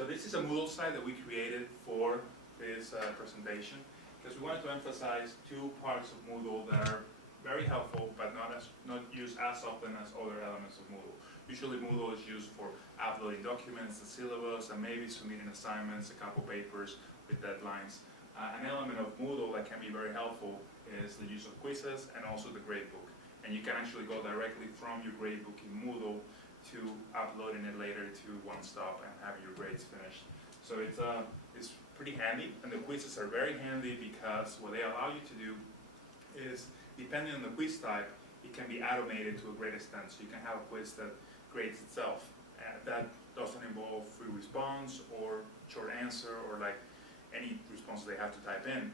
So this is a Moodle site that we created for this presentation because we wanted to emphasize two parts of Moodle that are very helpful but not used as often as other elements of Moodle. Usually Moodle is used for uploading documents, the syllabus, and maybe submitting assignments, a couple papers with deadlines. An element of Moodle that can be very helpful is the use of quizzes and also the gradebook. And you can actually go directly from your gradebook in Moodle to uploading it later to OneStop and having your grades finished. So it's pretty handy, and the quizzes are very handy because what they allow you to do is, depending on the quiz type, it can be automated to a great extent. So you can have a quiz that grades itself. That doesn't involve free response or short answer or like any response they have to type in,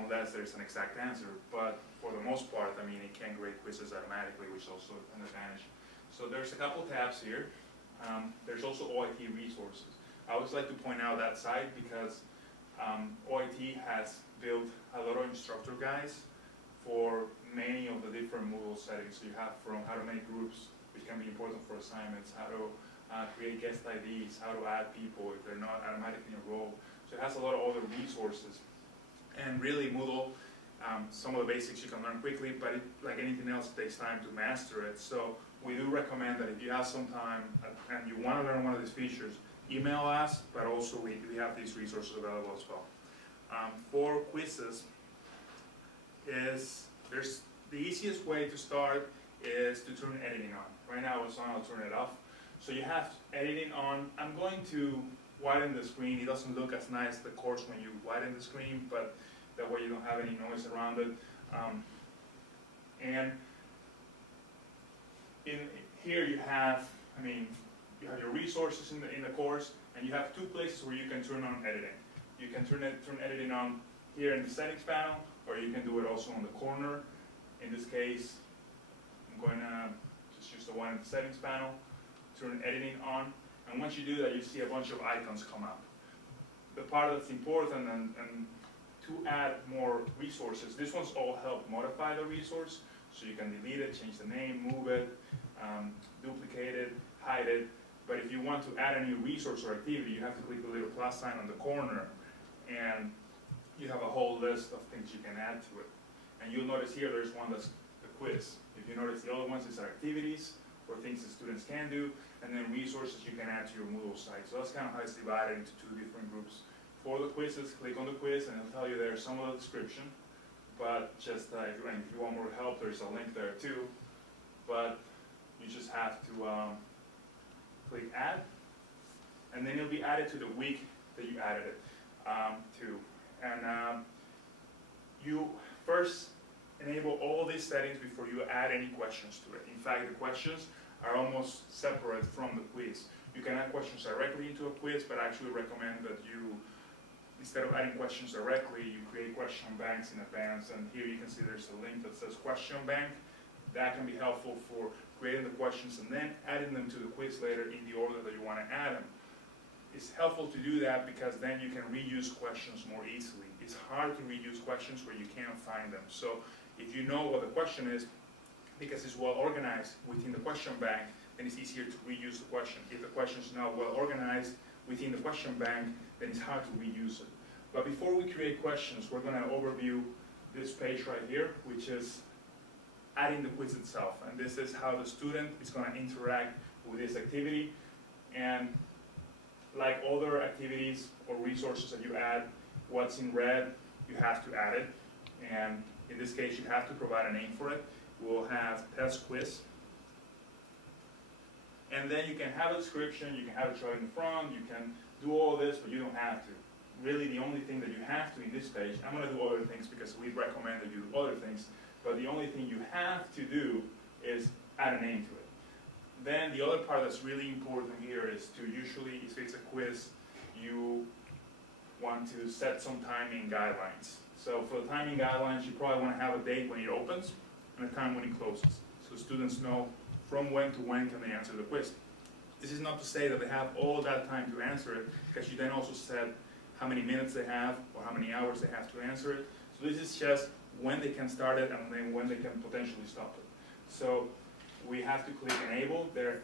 unless there's an exact answer. But for the most part, I mean, it can grade quizzes automatically, which is also an advantage. So there's a couple tabs here. There's also OIT resources. I always like to point out that site because OIT has built a lot of instructor guides for many of the different Moodle settings. So you have from how to make groups, which can be important for assignments, how to create guest IDs, how to add people if they're not automatically enrolled. So it has a lot of other resources. And really Moodle, some of the basics you can learn quickly, but like anything else, it takes time to master it. So we do recommend that if you have some time and you want to learn one of these features, email us, but also we have these resources available as well. For quizzes, the easiest way to start is to turn editing on. Right now it's on, I'll turn it off. So you have editing on. I'm going to widen the screen. It doesn't look as nice, the course, when you widen the screen, but that way you don't have any noise around it. And in here you have, you have your resources in the course, and you have two places where you can turn on editing. You can turn editing on here in the settings panel, or you can do it also on the corner. In this case, I'm going to just use the one in the settings panel, turn editing on, and once you do that, you see a bunch of icons come up. The part that's important and to add more resources, this one's all help modify the resource, so you can delete it, change the name, move it, duplicate it, hide it. But if you want to add a new resource or activity, you have to click the little plus sign on the corner, and you have a whole list of things you can add to it. And you'll notice here there's one that's the quiz. If you notice, the other ones is activities or things that students can do, and then resources you can add to your Moodle site. So that's kind of how it's divided into two different groups. For the quizzes, click on the quiz and it'll tell you there's some of the description, but just if you want more help, there's a link there too. But you just have to click add, and then it'll be added to the week that you added it to. And you first enable all these settings before you add any questions to it. In fact, the questions are almost separate from the quiz. You can add questions directly into a quiz, but I actually recommend that you, instead of adding questions directly, you create question banks in advance. And here you can see there's a link that says question bank. That can be helpful for creating the questions and then adding them to the quiz later in the order that you want to add them. It's helpful to do that because then you can reuse questions more easily. It's hard to reuse questions where you can't find them. So if you know what the question is, because it's well organized within the question bank, then it's easier to reuse the question. If the question is not well organized within the question bank, then it's hard to reuse it. But before we create questions, we're going to overview this page right here, which is adding the quiz itself. And this is how the student is going to interact with this activity. And like other activities or resources that you add, what's in red, you have to add it. And in this case, you have to provide a name for it. We'll have test quiz. And then you can have a description, you can have it show in the front, you can do all this, but you don't have to. Really, the only thing that you have to in this page, I'm going to do other things because we recommend that you do other things, but the only thing you have to do is add a name to it. Then the other part that's really important here is to usually, if it's a quiz, you want to set some timing guidelines. So for the timing guidelines, you probably want to have a date when it opens and a time when it closes, so students know from when to when can they answer the quiz. This is not to say that they have all that time to answer it, because you then also set how many minutes they have or how many hours they have to answer it. So this is just when they can start it and then when they can potentially stop it. So we have to click enable. There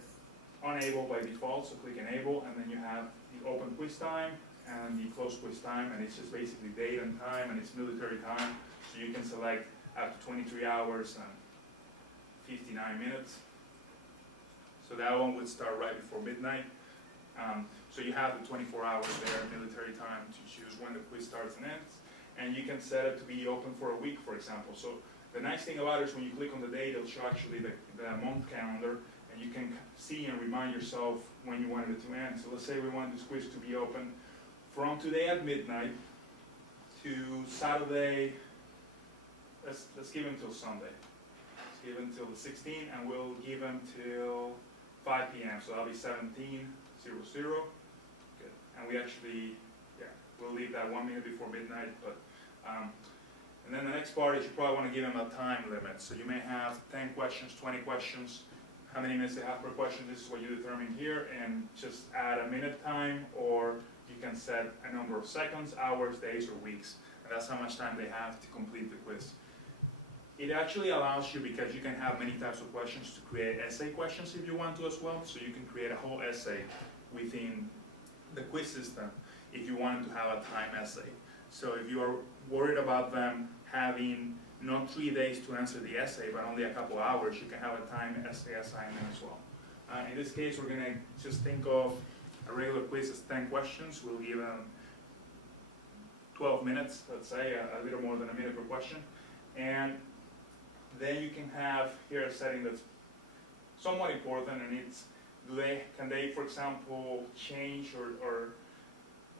unable by default, so click enable, and then you have the open quiz time and the closed quiz time, and it's just basically date and time, and it's military time, so you can select up to 23 hours and 59 minutes. So that one would start right before midnight. So you have the 24 hours there, military time, to choose when the quiz starts and ends. And you can set it to be open for a week, for example. So the nice thing about it is when you click on the date, it'll show actually the month calendar, and you can see and remind yourself when you wanted it to end. So let's say we want this quiz to be open from today at midnight to Saturday, let's give them till Sunday. Let's give them till the 16th, and we'll give them till 5 p.m. So that'll be 17:00. Good. And we actually, we'll leave that 1 minute before midnight. But and then the next part is you probably want to give them a time limit. So you may have 10 questions, 20 questions. How many minutes they have per question? This is what you determine here, and just add a minute time, or you can set a number of seconds, hours, days, or weeks, and that's how much time they have to complete the quiz. It actually allows you, because you can have many types of questions, to create essay questions if you want to as well. So you can create a whole essay within the quiz system if you wanted to have a time essay. So if you are worried about them having not 3 days to answer the essay, but only a couple hours, you can have a time essay assignment as well. In this case, we're going to just think of a regular quiz as 10 questions. We'll give them 12 minutes, let's say, a little more than a minute per question. And then you can have here a setting that's somewhat important, and it's, can they, for example, change or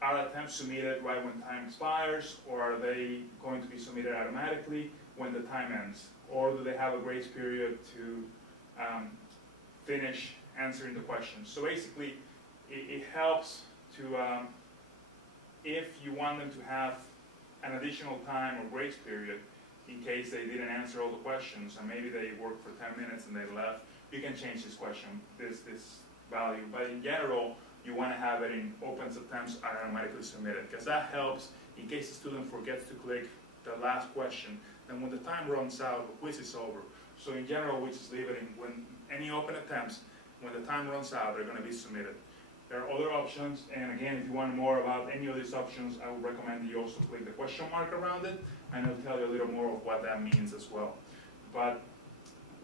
are attempts submitted right when time expires, or are they going to be submitted automatically when the time ends? Or do they have a grace period to finish answering the questions? So basically, it helps to, if you want them to have an additional time or grace period, in case they didn't answer all the questions, and maybe they worked for 10 minutes and they left, you can change this question, this value. But in general, you want to have it in open attempts are automatically submitted, because that helps in case the student forgets to click the last question. Then when the time runs out, the quiz is over. So in general, we just leave it in when any open attempts, when the time runs out, they're going to be submitted. There are other options, and again, if you want more about any of these options, I would recommend you also click the question mark around it, and it'll tell you a little more of what that means as well. But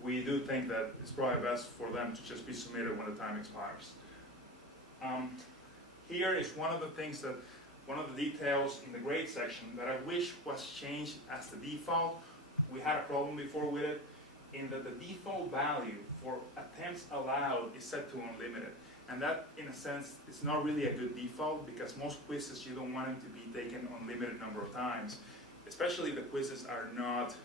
we do think that it's probably best for them to just be submitted when the time expires. Here is one of the things that, one of the details in the grade section that I wish was changed as the default. We had a problem before with it, in that the default value for attempts allowed is set to unlimited. And that, in a sense, is not really a good default, because most quizzes, you don't want them to be taken unlimited number of times, especially if the quizzes are not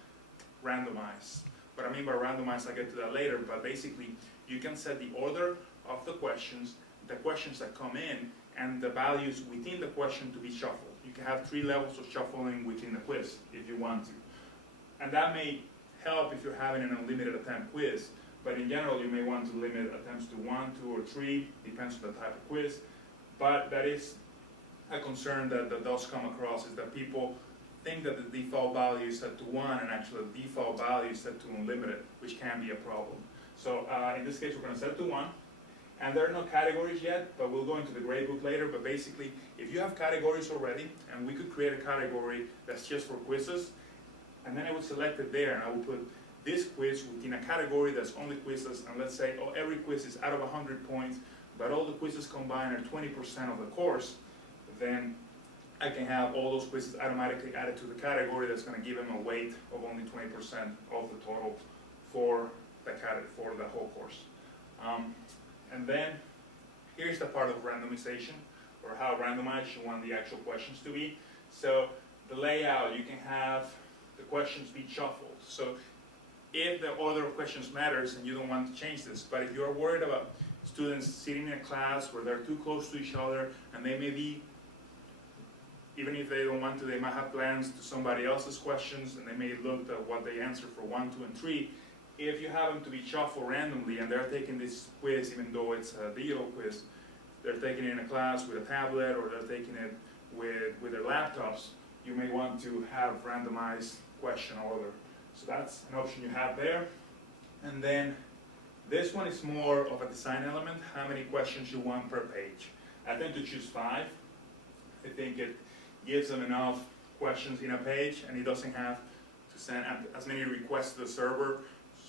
randomized. What I mean by randomized, I'll get to that later, but basically, you can set the order of the questions that come in, and the values within the question to be shuffled. You can have 3 levels of shuffling within the quiz, if you want to. And that may help if you're having an unlimited attempt quiz, but in general, you may want to limit attempts to 1, 2, or 3, depends on the type of quiz. But that is a concern that does come across, is that people think that the default value is set to 1, and actually the default value is set to unlimited, which can be a problem. So in this case, we're going to set it to 1. And there are no categories yet, but we'll go into the gradebook later. But basically, if you have categories already, and we could create a category that's just for quizzes, and then I would select it there, and I would put this quiz within a category that's only quizzes, and let's say, oh, every quiz is out of 100 points, but all the quizzes combined are 20% of the course, then I can have all those quizzes automatically added to the category that's going to give them a weight of only 20% of the total for the whole course. And then here's the part of randomization, or how randomized you want the actual questions to be. So the layout, you can have the questions be shuffled. So if the order of questions matters, and you don't want to change this, but if you're worried about students sitting in a class where they're too close to each other, and they may be, even if they don't want to, they might have plans to somebody else's questions, and they may look at what they answer for 1, 2, and 3. If you have them to be shuffled randomly, and they're taking this quiz, even though it's a digital quiz, they're taking it in a class with a tablet, or they're taking it with their laptops, you may want to have randomized question order. So that's an option you have there. And then This one is more of a design element, how many questions you want per page. I tend to choose 5. I think it gives them enough questions in a page, and it doesn't have to send as many requests to the server,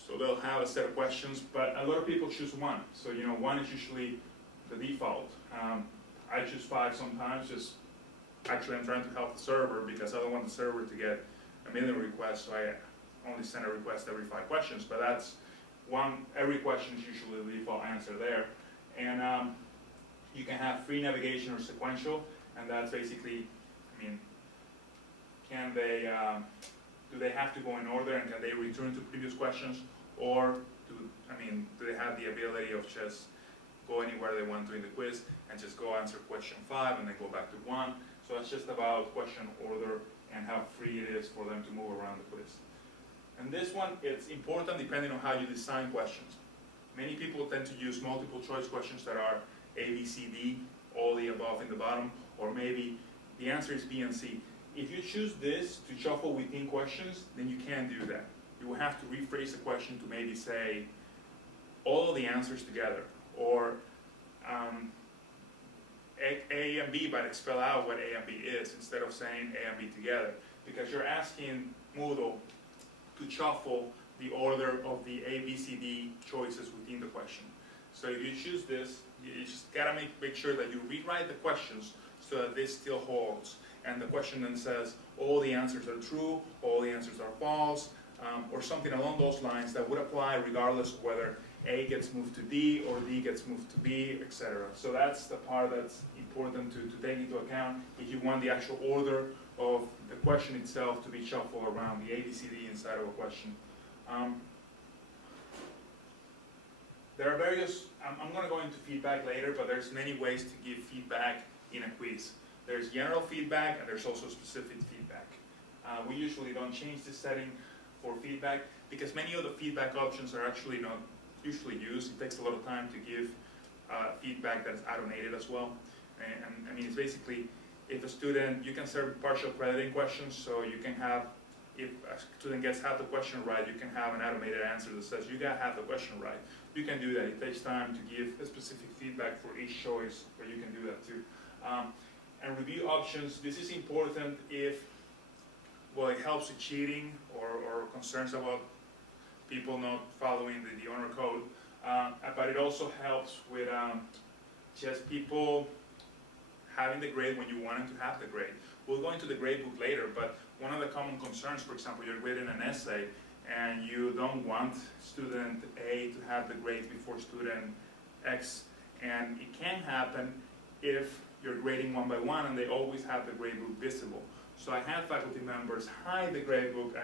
so they'll have a set of questions, but a lot of people choose 1. So 1 is usually the default. I choose 5 sometimes, just actually I'm trying to help the server because I don't want the server to get a million requests, so I only send a request every 5 questions, but that's every question is usually the default answer there. And you can have free navigation or sequential, and that's basically, can they, do they have to go in order, and can they return to previous questions, or do they have the ability of just go anywhere they want to in the quiz and just go answer question 5 and then go back to 1. So it's just about question order and how free it is for them to move around the quiz. And this one, it's important depending on how you design questions. Many people tend to use multiple choice questions that are A, B, C, D, all the above in the bottom, or maybe the answer is B and C. If you choose this to shuffle within questions, then you can't do that. You will have to rephrase the question to maybe say all of the answers together, or A and B, but spell out what A and B is instead of saying A and B together, because you're asking Moodle to shuffle the order of the A, B, C, D choices within the question. So if you choose this, you just gotta make sure that you rewrite the questions so that this still holds. And the question then says, all the answers are true, all the answers are false, or something along those lines that would apply regardless of whether A gets moved to D or D gets moved to B, etc. So that's the part that's important to take into account if you want the actual order of the question itself to be shuffled around the A, B, C, D inside of a question. There are various, I'm going to go into feedback later, but there's many ways to give feedback in a quiz. There's general feedback and there's also specific feedback. We usually don't change the setting for feedback because many of the feedback options are actually not usually used. It takes a lot of time to give feedback that's automated as well. And it's basically, if a student, you can serve partial crediting questions, so you can have, if a student gets half the question right, you can have an automated answer that says you got half the question right. You can do that. It takes time to give a specific feedback for each choice, but you can do that too. And review options, this is important if, well, it helps with cheating or concerns about people not following the honor code, but it also helps with just people having the grade when you want them to have the grade. We'll go into the grade book later, but one of the common concerns, for example, you're grading an essay and you don't want student A to have the grade before student X, and it can happen if you're grading one by one and they always have the grade book visible. So I had faculty members hide the grade book.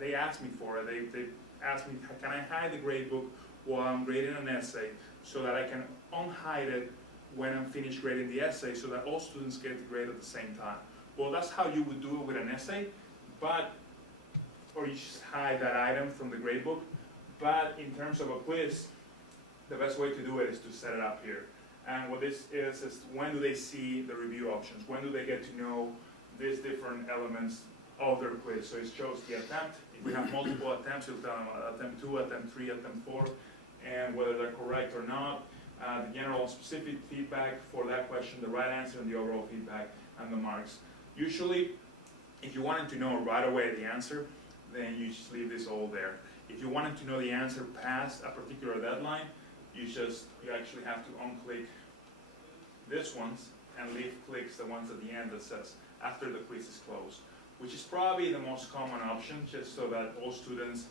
They asked me for it. They asked me, can I hide the grade book while I'm grading an essay so that I can unhide it when I'm finished grading the essay so that all students get the grade at the same time. Well, that's how you would do it with an essay, or you just hide that item from the grade book. But in terms of a quiz, the best way to do it is to set it up here. And what this is when do they see the review options? When do they get to know these different elements of their quiz? So it shows the attempt. If we have multiple attempts, it'll tell them attempt 2, attempt 3, attempt 4, and whether they're correct or not. The general and specific feedback for that question, the right answer, and the overall feedback, and the marks. Usually, if you wanted to know right away the answer, then you just leave this all there. If you wanted to know the answer past a particular deadline, you actually have to unclick this ones and leave clicks the ones at the end that says after the quiz is closed, which is probably the most common option, just so that all students,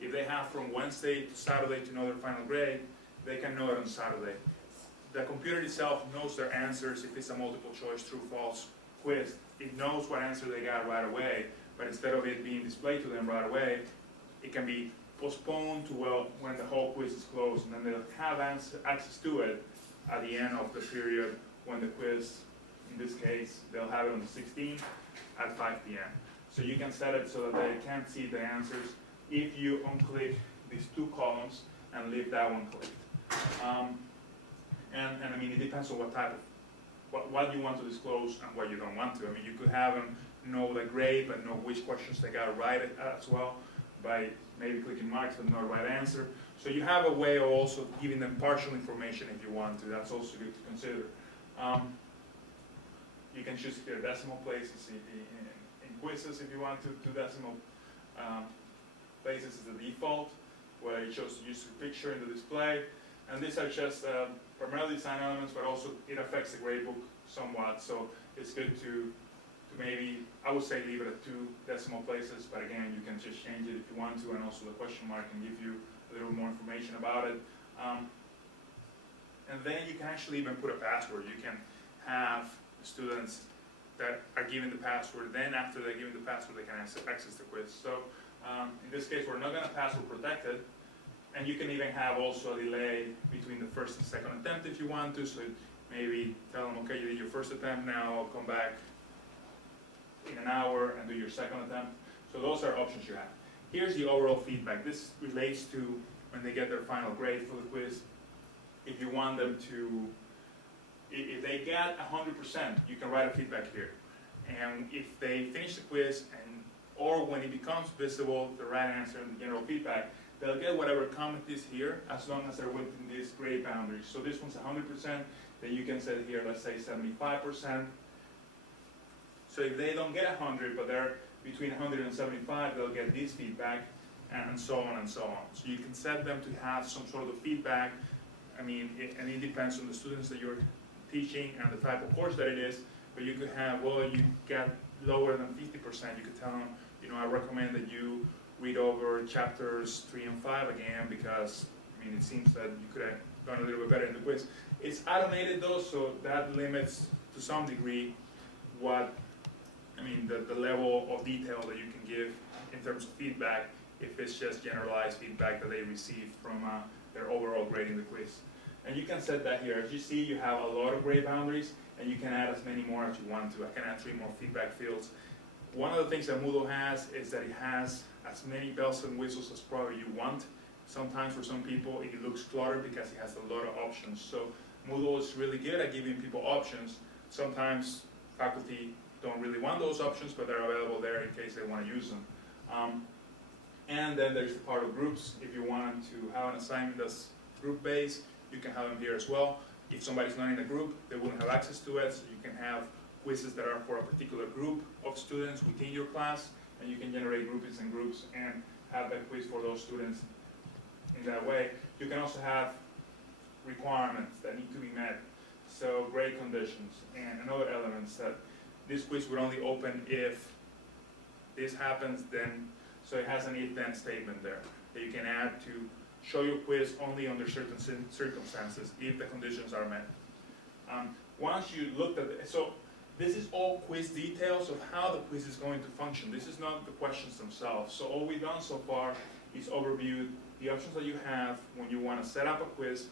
if they have from Wednesday to Saturday to know their final grade, they can know it on Saturday. The computer itself knows their answers if it's a multiple choice true false quiz. It knows what answer they got right away, but instead of it being displayed to them right away, it can be postponed to when the whole quiz is closed, and then they'll have access to it at the end of the period when the quiz, in this case, they'll have it on the 16th at 5 p.m. So you can set it so that they can't see the answers if you unclick these 2 columns and leave that one clicked. It depends on what type of, what you want to disclose and what you don't want to. You could have them know the grade but know which questions they got right as well by maybe clicking marks but no right answer. So you have a way of also giving them partial information if you want to. That's also good to consider. You can choose here decimal places in quizzes if you want to do decimal places as the default, where it shows the user picture in the display. And these are just primarily design elements, but also it affects the gradebook somewhat. So it's good to maybe, I would say leave it at 2 decimal places, but again, you can just change it if you want to, and also the question mark can give you a little more information about it. And then you can actually even put a password. You can have students that are given the password, then after they're given the password, they can access the quiz. So in this case, we're not going to password protect it, and you can even have also a delay between the first and second attempt if you want to, so maybe tell them, okay, you did your first attempt, now I'll come back in an hour and do your second attempt. So those are options you have. Here's the overall feedback. This relates to when they get their final grade for the quiz. If you want them to, if they get 100%, you can write a feedback here. And if they finish the quiz, or when it becomes visible, the right answer and the general feedback, they'll get whatever comment is here, as long as they're within these grade boundaries. So this one's 100%, then you can set here, let's say 75%. So if they don't get 100, but they're between 100 and 75, they'll get this feedback, and so on and so on. So you can set them to have some sort of feedback. I mean, and it depends on the students that you're teaching and the type of course that it is, but you could have, well, you get lower than 50%, you could tell them, you know, I recommend that you read over chapters 3 and 5 again, because, I mean, it seems that you could have done a little bit better in the quiz. It's automated though, so that limits to some degree what, I mean, the level of detail that you can give in terms of feedback, if it's just generalized feedback that they receive from their overall grade in the quiz. And you can set that here. As you see, you have a lot of grade boundaries, and you can add as many more as you want to. I can add 3 more feedback fields. One of the things that Moodle has is that it has as many bells and whistles as probably you want. Sometimes for some people it looks cluttered because it has a lot of options. So Moodle is really good at giving people options. Sometimes faculty don't really want those options, but they're available there in case they want to use them. And then there's the part of groups. If you want to have an assignment that's group-based, you can have them here as well. If somebody's not in a group, they wouldn't have access to it, so you can have quizzes that are for a particular group of students within your class, and you can generate groupings and groups and have that quiz for those students in that way. You can also have requirements that need to be met, so grade conditions and other elements that this quiz would only open if this happens, then, so it has an if-then statement there that you can add to show your quiz only under certain circumstances if the conditions are met. Once you looked at it, so this is all quiz details of how the quiz is going to function. This is not the questions themselves. So all we've done so far is overview the options that you have when you want to set up a quiz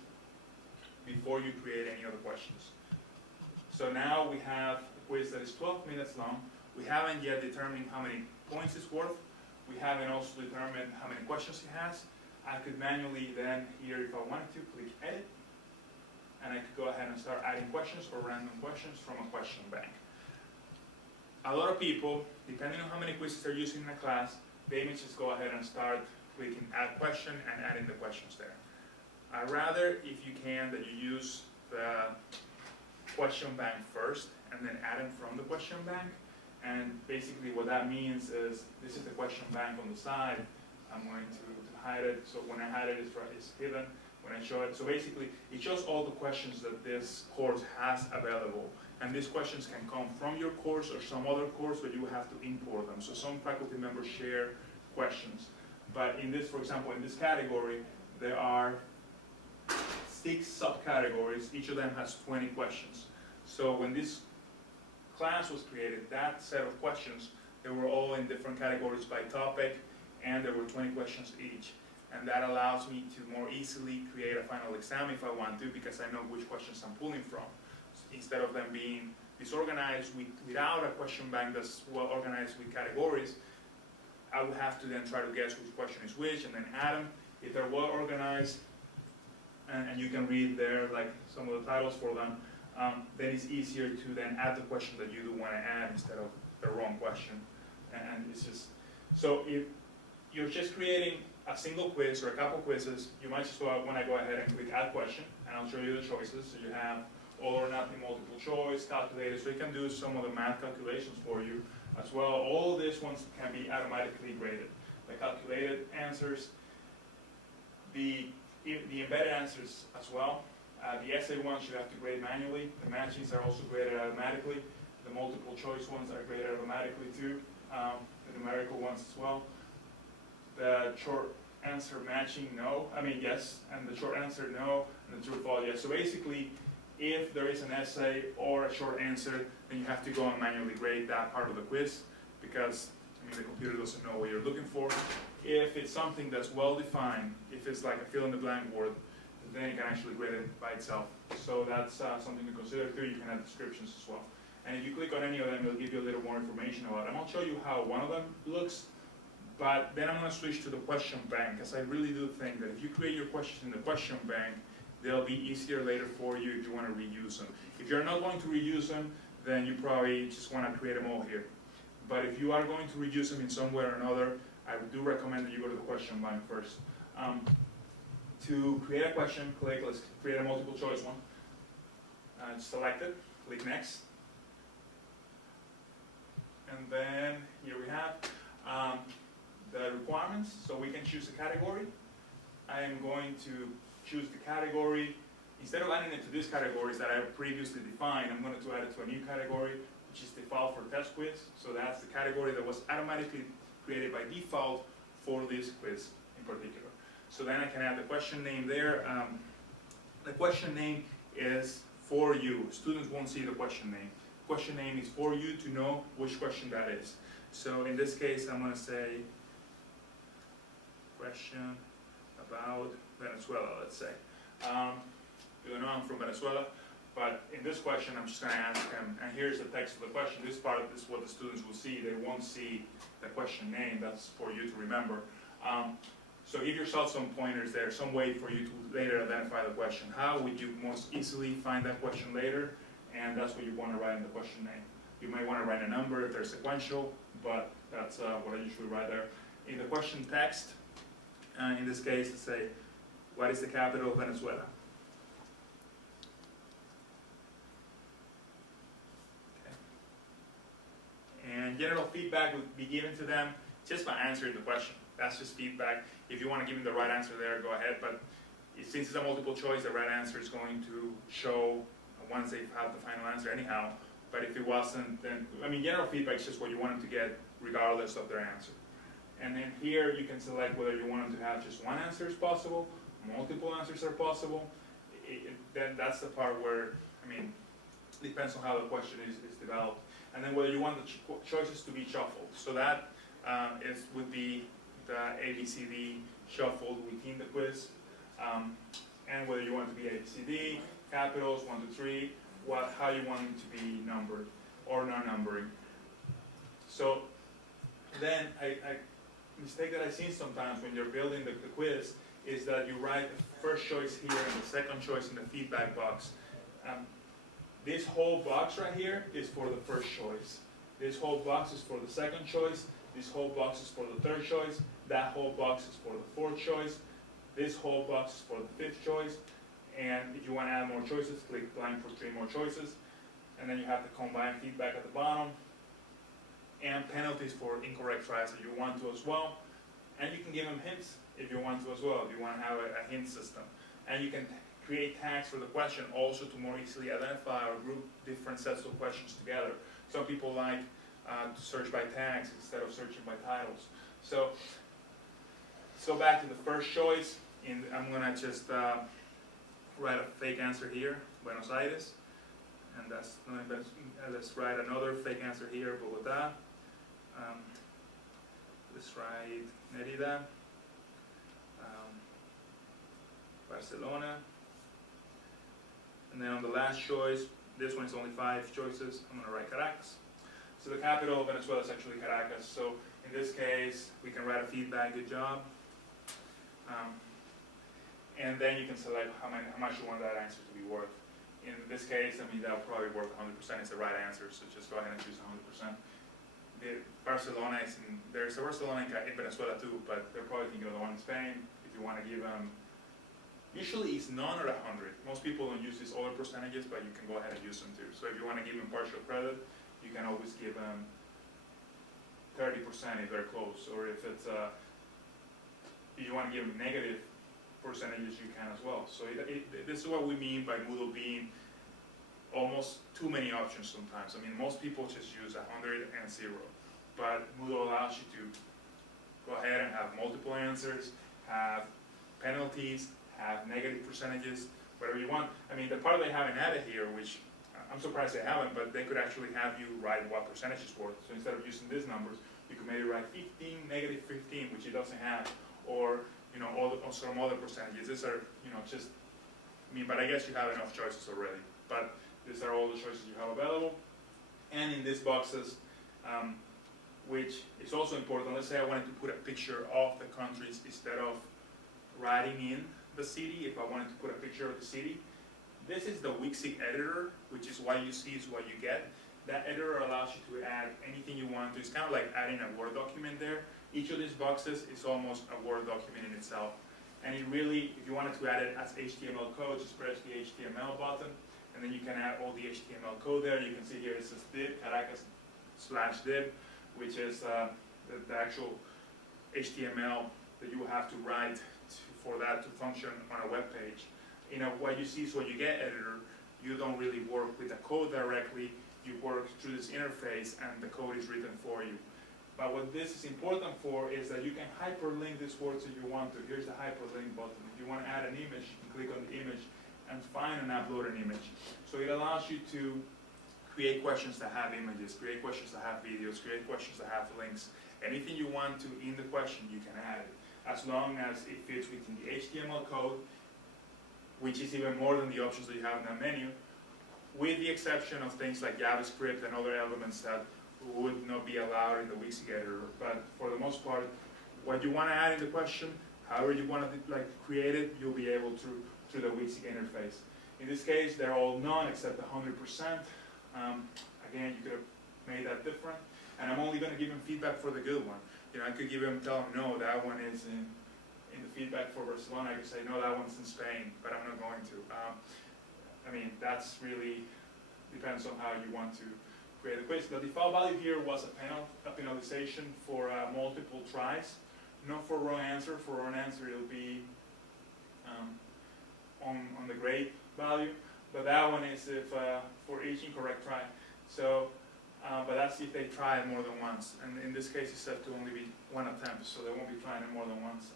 before you create any other questions. So now we have a quiz that is 12 minutes long. We haven't yet determined how many points it's worth. We haven't also determined how many questions it has. I could manually then here, if I wanted to, click edit, and I could go ahead and start adding questions or random questions from a question bank. A lot of people, depending on how many quizzes they're using in a class, they may just go ahead and start clicking add question and adding the questions there. I'd rather, if you can, that you use the question bank first and then add them from the question bank. And basically what that means is, this is the question bank on the side. I'm going to hide it, so when I hide it, it's hidden. When I show it, so basically, it shows all the questions that this course has available. And these questions can come from your course or some other course, but you have to import them. So some faculty members share questions. But in this, for example, in this category, there are 6 subcategories. Each of them has 20 questions. So when this class was created, that set of questions, they were all in different categories by topic, and there were 20 questions each. And that allows me to more easily create a final exam if I want to, because I know which questions I'm pulling from. Instead of them being disorganized without a question bank that's well organized with categories, I would have to then try to guess which question is which and then add them. If they're well organized, and you can read there like some of the titles for them, then it's easier to then add the question that you do want to add instead of the wrong question. And it's just, so if you're just creating a single quiz or a couple quizzes, you might just want to go ahead and click add question, and I'll show you the choices. So you have all or nothing, multiple choice, calculator, so you can do some of the math calculations for you as well. All these ones can be automatically graded. The calculated answers, the embedded answers as well. The essay ones you have to grade manually. The matchings are also graded automatically. The multiple choice ones are graded automatically too. The numerical ones as well. The short answer matching, no. I mean, yes. And the short answer, no. And the true false, yes. So basically, if there is an essay or a short answer, then you have to go and manually grade that part of the quiz because, I mean, the computer doesn't know what you're looking for. If it's something that's well defined, if it's like a fill in the blank word, then you can actually grade it by itself. So that's something to consider too. You can add descriptions as well. And if you click on any of them, it'll give you a little more information about them. I'll show you how one of them looks, but then I'm going to switch to the question bank, because I really do think that if you create your questions in the question bank, they'll be easier later for you if you want to reuse them. If you're not going to reuse them, then you probably just want to create them all here. But if you are going to reuse them in some way or another, I do recommend that you go to the question bank first. To create a question, let's create a multiple choice one. Select it, click next. And then here we have the requirements. So we can choose a category. I am going to choose the category. Instead of adding it to these categories that I previously defined, I'm going to add it to a new category, which is the file for test quiz. So that's the category that was automatically created by default for this quiz in particular. So then I can add the question name there. The question name is for you. Students won't see the question name. Question name is for you to know which question that is. So in this case, I'm going to say question about Venezuela, let's say. You know, I'm from Venezuela, but in this question, I'm just going to ask them, and here's the text of the question. This part is what the students will see. They won't see the question name. That's for you to remember. So give yourself some pointers there, some way for you to later identify the question. How would you most easily find that question later? And that's what you want to write in the question name. You might want to write a number if they're sequential, but that's what I usually write there. In the question text, in this case, let's say, what is the capital of Venezuela? Okay. And general feedback would be given to them just by answering the question. That's just feedback. If you want to give them the right answer there, go ahead. But since it's a multiple choice, the right answer is going to show once they have the final answer anyhow. But if it wasn't, then, I mean, general feedback is just what you want them to get regardless of their answer. And then here you can select whether you want them to have just one answer is possible, multiple answers are possible. Then that's the part where, I mean, it depends on how the question is developed. And then whether you want the choices to be shuffled. So that would be the ABCD shuffled within the quiz. And whether you want it to be ABCD, capitals, 1, 2, 3, how you want them to be numbered or non-numbering. So then a mistake that I've seen sometimes when you're building the quiz is that you write the first choice here and the second choice in the feedback box. This whole box right here is for the first choice. This whole box is for the second choice. This whole box is for the third choice. That whole box is for the fourth choice. This whole box is for the fifth choice. And if you want to add more choices, click blank for 3 more choices. And then you have the combined feedback at the bottom. And penalties for incorrect tries if you want to as well. And you can give them hints if you want to as well, if you want to have a hint system. And you can create tags for the question also to more easily identify or group different sets of questions together. Some people like to search by tags instead of searching by titles. So back to the first choice. I'm going to just write a fake answer here, Buenos Aires. And let's write another fake answer here, Bogotá. Let's write Mérida, Barcelona. And then on the last choice, this one is only 5 choices, I'm going to write Caracas. So the capital of Venezuela is actually Caracas. So in this case, we can write a feedback, good job. And then you can select how much you want that answer to be worth. In this case, I mean, that'll probably work 100%. It's the right answer, so just go ahead and choose 100%. Barcelona is in, there's a Barcelona in Venezuela too, but they're probably thinking of the one in Spain. If you want to give them, usually it's none or 100. Most people don't use these other percentages, but you can go ahead and use them too. So if you want to give them partial credit, you can always give them 30% if they're close, or if it's if you want to give them negative percentages, you can as well. So this is what we mean by Moodle being almost too many options sometimes. I mean, most people just use 100 and 0, but Moodle allows you to go ahead and have multiple answers, have penalties, have negative percentages, whatever you want. I mean, the part they haven't added here, which I'm surprised they haven't, but they could actually have you write what percentage is worth. So instead of using these numbers, you could maybe write 15, negative 15, which it doesn't have, or all some other percentages. These are, just, but I guess you have enough choices already. But these are all the choices you have available. And in these boxes, which is also important, let's say I wanted to put a picture of the countries instead of writing in the city. If I wanted to put a picture of the city, this is the Wixig editor, which is what you see is what you get. That editor allows you to add anything you want to. It's kind of like adding a Word document there. Each of these boxes is almost a Word document in itself. And it really, if you wanted to add it as HTML code, just press the HTML button, and then you can add all the HTML code there. You can see here it says div, Caracas/div, which is the actual HTML that you have to write for that to function on a web page. What you see is what you get editor. You don't really work with the code directly. You work through this interface, and the code is written for you. But what this is important for is that you can hyperlink these words if you want to. Here's the hyperlink button. If you want to add an image, you can click on the image and find and upload an image. So it allows you to create questions that have images, create questions that have videos, create questions that have links. Anything you want to in the question, you can add it, as long as it fits within the HTML code, which is even more than the options that you have in that menu, with the exception of things like JavaScript and other elements that would not be allowed in the Wixig editor. But for the most part, what you want to add in the question, however you want to create it, you'll be able to through the Wixig interface. In this case, they're all none except 100%. Again, you could have made that different. And I'm only going to give him feedback for the good one. I could tell him, no, that one is in the feedback for Barcelona. I could say, no, that one's in Spain, but I'm not going to. That's really depends on how you want to create the quiz. The default value here was a penalization for multiple tries, not for wrong answer. For wrong answer, it'll be on the grade value, but that one is if for each incorrect try. So, but that's if they try it more than once. And in this case, it's set to only be one attempt, so they won't be trying it more than once.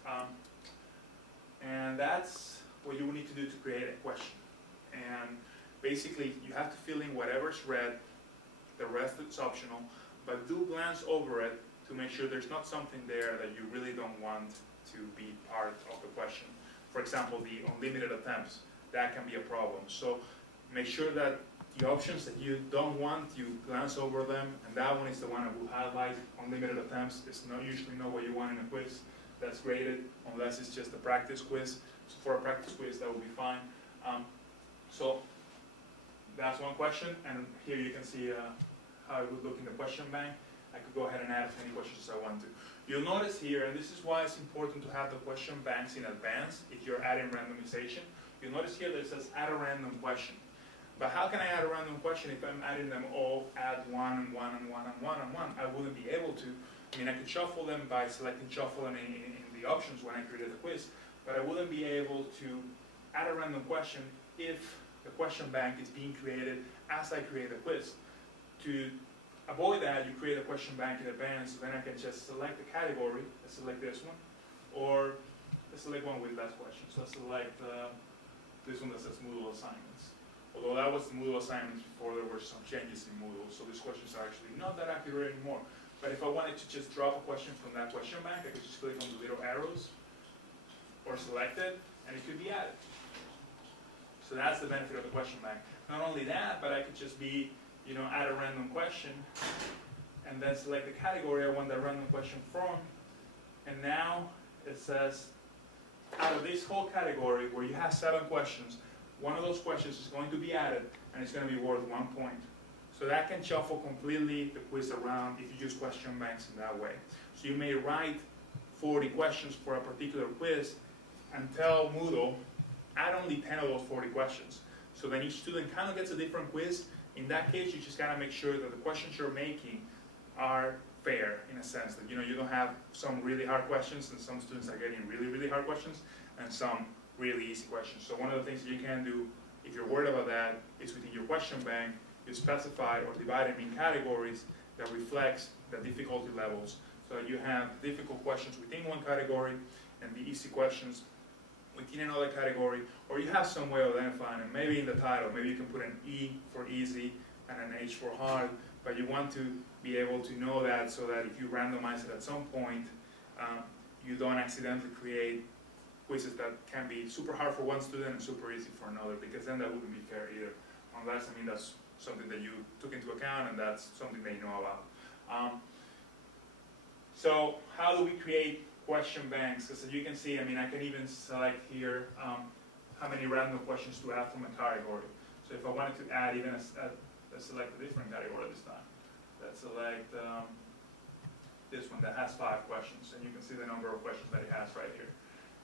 And that's what you will need to do to create a question. And basically, you have to fill in whatever's red. The rest is optional, but do glance over it to make sure there's not something there that you really don't want to be part of the question. For example, the unlimited attempts, that can be a problem. So make sure that the options that you don't want, you glance over them, and that one is the one that will highlight unlimited attempts. It's not usually not what you want in a quiz that's graded, unless it's just a practice quiz. So for a practice quiz, that will be fine. So that's one question, and here you can see how it would look in the question bank. I could go ahead and add as many questions as I want to. You'll notice here, and this is why it's important to have the question banks in advance if you're adding randomization. You'll notice here that it says add a random question. But how can I add a random question if I'm adding them all, add one and one and one and one and one? I wouldn't be able to. I could shuffle them by selecting shuffle in the options when I created the quiz, but I wouldn't be able to add a random question if the question bank is being created as I create the quiz. To avoid that, you create a question bank in advance, so then I can just select the category, let's select this one, or let's select one with less questions. So let's select this one that says Moodle assignments. Although that was the Moodle assignments before, there were some changes in Moodle, so these questions are actually not that accurate anymore. But if I wanted to just drop a question from that question bank, I could just click on the little arrows, or select it, and it could be added. So that's the benefit of the question bank. Not only that, but I could just be, add a random question, and then select the category I want that random question from, and now it says, out of this whole category where you have 7 questions, one of those questions is going to be added, and it's going to be worth 1 point. So that can shuffle completely the quiz around if you use question banks in that way. So you may write 40 questions for a particular quiz and tell Moodle, add only 10 of those 40 questions. So then each student kind of gets a different quiz. In that case, you just gotta make sure that the questions you're making are fair, in a sense that you don't have some really hard questions and some students are getting really, really hard questions and some really easy questions. So one of the things that you can do, if you're worried about that, is within your question bank, you specify or divide them in categories that reflects the difficulty levels. So that you have difficult questions within one category and the easy questions within another category, or you have some way of identifying them. Maybe in the title, maybe you can put an E for easy and an H for hard, but you want to be able to know that so that if you randomize it at some point, you don't accidentally create quizzes that can be super hard for one student and super easy for another, because then that wouldn't be fair either. Unless, that's something that you took into account and that's something they know about. So how do we create question banks? Because as you can see, I can even select here how many random questions to add from a category. So if I wanted to add even let's select a different category this time. Let's select this one that has 5 questions, and you can see the number of questions that it has right here.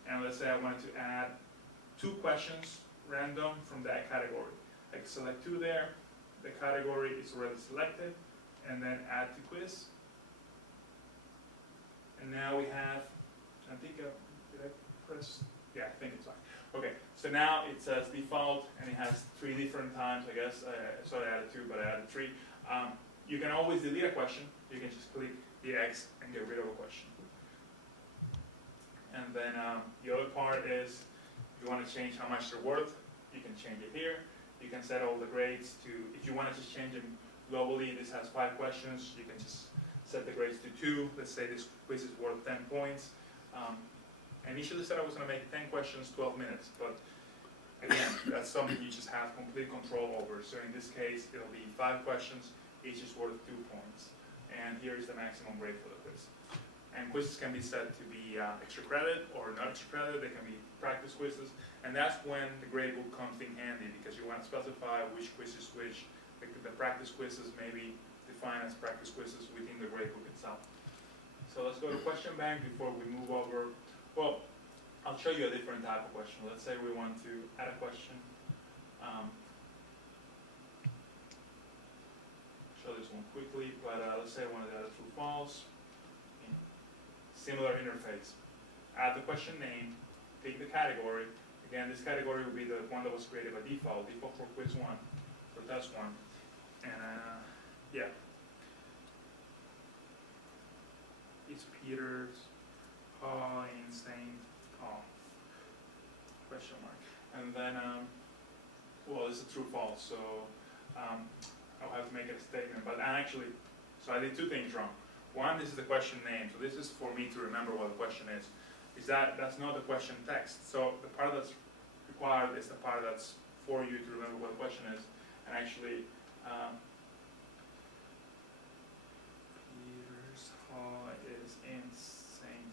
And let's say I wanted to add 2 questions random from that category. I can select 2 there, the category is already selected, and then add to quiz. And now we have, I think, did I press? Yeah, I think it's fine. Okay, so now it says default, and it has 3 different times, I guess. So I added 2, but I added 3. You can always delete a question. You can just click the X and get rid of a question. And then the other part is, if you want to change how much they're worth, you can change it here. You can set all the grades to, if you want to just change them globally, this has 5 questions, you can just set the grades to 2. Let's say this quiz is worth 10 points. I initially said I was going to make 10 questions, 12 minutes, but again, that's something you just have complete control over. So in this case, it'll be 5 questions, each is worth 2 points. And here is the maximum grade for the quiz. And quizzes can be set to be extra credit or not extra credit. They can be practice quizzes. And that's when the grade book comes in handy, because you want to specify which quiz is which. The practice quizzes may be defined as practice quizzes within the grade book itself. So let's go to question bank before we move over. Well, I'll show you a different type of question. Let's say we want to add a question. Show this one quickly, but let's say I wanted to add a true false. Similar interface. Add the question name, pick the category. Again, this category will be the one that was created by default for quiz 1, for test 1. And yeah. It's Peter's in St. Paul? Question mark. And then, well, it's a true false, so I'll have to make a statement. But actually, so I did 2 things wrong. One, this is the question name, so this is for me to remember what the question is. That's not the question text. So the part that's required is the part that's for you to remember what the question is. And actually, Peter's Hall is in St.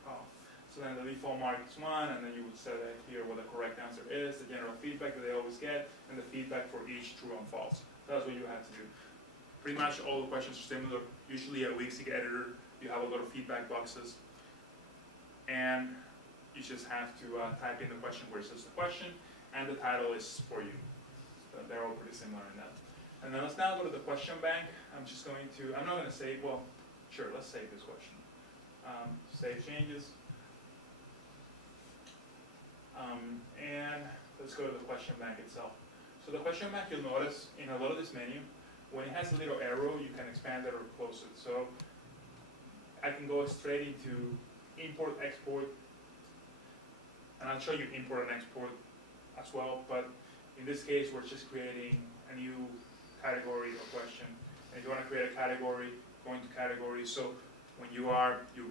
Paul. So then the default mark is 1, and then you would set here what the correct answer is, the general feedback that they always get, and the feedback for each true and false. So that's what you have to do. Pretty much all the questions are similar. Usually a Wixig editor, you have a lot of feedback boxes, and you just have to type in the question where it says the question, and the title is for you. So they're all pretty similar in that. And then let's now go to the question bank. I'm not going to save, well, sure, let's save this question. Save changes. And let's go to the question bank itself. So the question bank, you'll notice in a lot of this menu, when it has a little arrow, you can expand it or close it. So I can go straight into import, export, and I'll show you import and export as well, but in this case, we're just creating a new category or question. And if you want to create a category, go into categories. So when you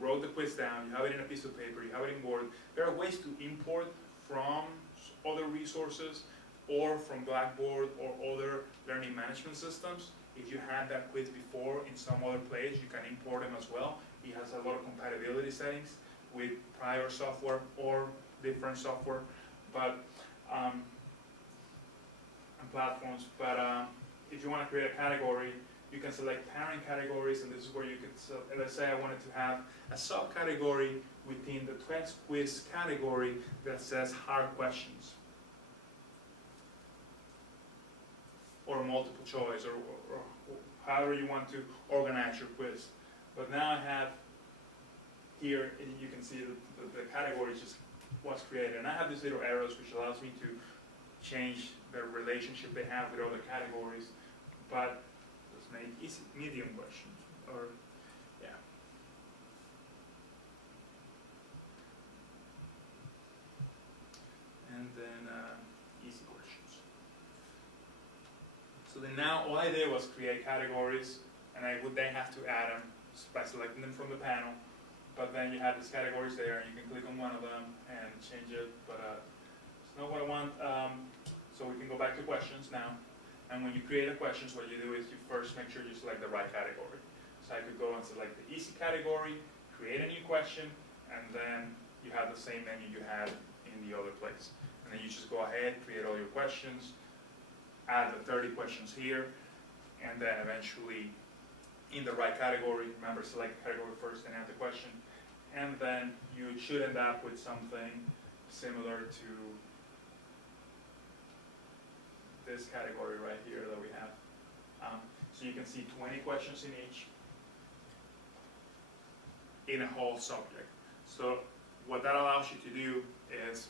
wrote the quiz down, you have it in a piece of paper, you have it in Word, there are ways to import from other resources or from Blackboard or other learning management systems. If you had that quiz before in some other place, you can import them as well. It has a lot of compatibility settings with prior software or different software, but and platforms. But if you want to create a category, you can select parent categories, and this is where you could, let's say I wanted to have a subcategory within the text quiz category that says hard questions, or multiple choice, or however you want to organize your quiz. But now I have here, you can see the category just was created, and I have these little arrows which allows me to change the relationship they have with other categories. But let's make easy, medium questions, or yeah. And then easy questions. So then now all I did was create categories, and I would then have to add them by selecting them from the panel. But then you have these categories there, and you can click on one of them and change it. But it's not what I want. So we can go back to questions now. And when you create a questions, what you do is you first make sure you select the right category. So I could go and select the easy category, create a new question, and then you have the same menu you had in the other place. And then you just go ahead, create all your questions, add the 30 questions here, and then eventually in the right category, remember select the category first and add the question, and then you should end up with something similar to this category right here that we have. So you can see 20 questions in each, in a whole subject. So what that allows you to do is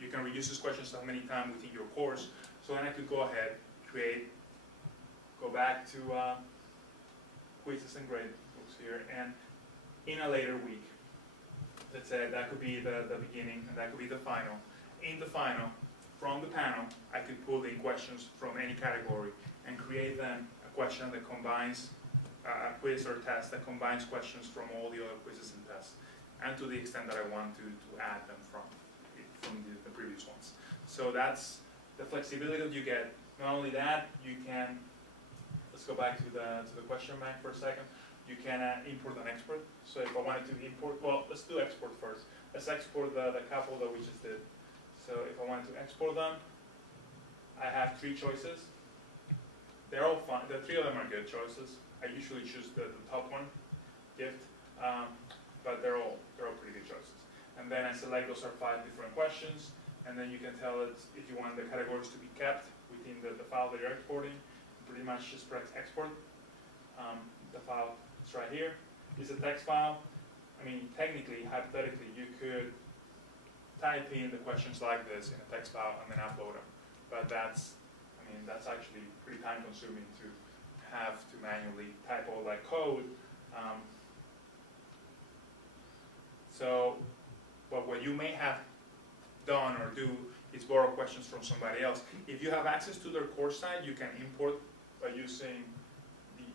you can reuse these questions so many times within your course. So then I could go ahead, go back to quizzes and grade books here, and in a later week, let's say that could be the beginning and that could be the final. In the final, from the panel, I could pull in questions from any category and create then a question that combines a quiz or test that combines questions from all the other quizzes and tests, and to the extent that I want to add them from the previous ones. So that's the flexibility that you get. Not only that, you can, let's go back to the question bank for a second. You can import and export. So if I wanted to import, well, let's do export first. Let's export the couple that we just did. So if I wanted to export them, I have 3 choices. They're all fine. The 3 of them are good choices. I usually choose the top one, gift, but they're all pretty good choices. And then I select those are 5 different questions, and then you can tell it if you want the categories to be kept within the file that you're exporting. Pretty much just press export. The file is right here. It's a text file. I mean, technically, hypothetically, you could type in the questions like this in a text file and then upload them. But that's actually pretty time consuming to have to manually type all that code. But what you may have done or do is borrow questions from somebody else. If you have access to their course site, you can import by using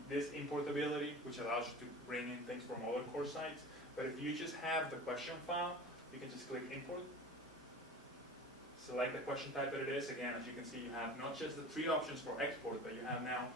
this importability, which allows you to bring in things from other course sites. But if you just have the question file, you can just click import, select the question type that it is. Again, as you can see, you have not just the 3 options for export, but you have now